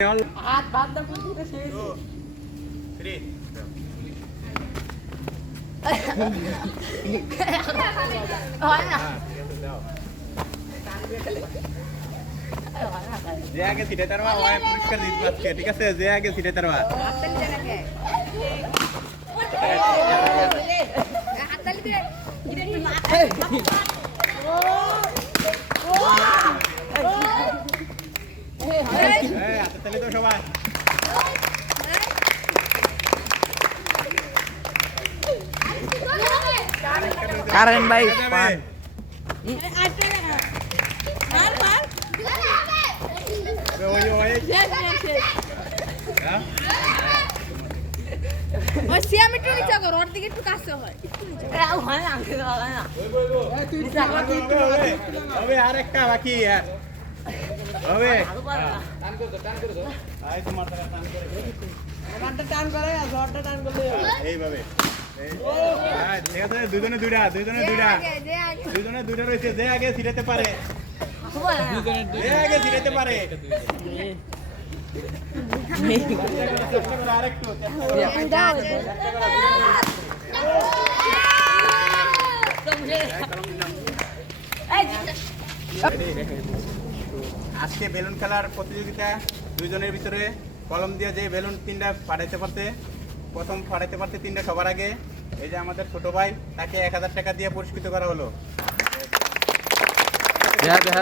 হাত বাদ দাও পুরো শেষ 3 হয় না যে আগে সিটে তারবা ওই পুরস্কার জিতবে আজকে ঠিক আছে যে আগে সিটে তারবা হাততালি দে নাকি হাততালি দে গিরে একটু না এই হাততালি তো সবাই কারণ ভাই ওই সিয়াম একটু নিচে কর ওর দিকে একটু কাছে হয় হয় না হবে আর একটা বাকি হবে আই তোমার টান করে এইভাবে ঠিক আছে দুজনে দুইটা রয়েছে যে আগে ছিড়াতে পারে যে আগে ছিড়াতে পারে আরেকটু আজকে বেলুন খেলার প্রতিযোগিতা দুইজনের ভিতরে কলম দিয়ে যে বেলুন তিনটা ফাটাইতে পারতে প্রথম ফাটাইতে পারতে তিনটা সবার আগে এই যে আমাদের ছোট ভাই তাকে 1000 টাকা দিয়ে পুরস্কৃত করা হলো। দেখা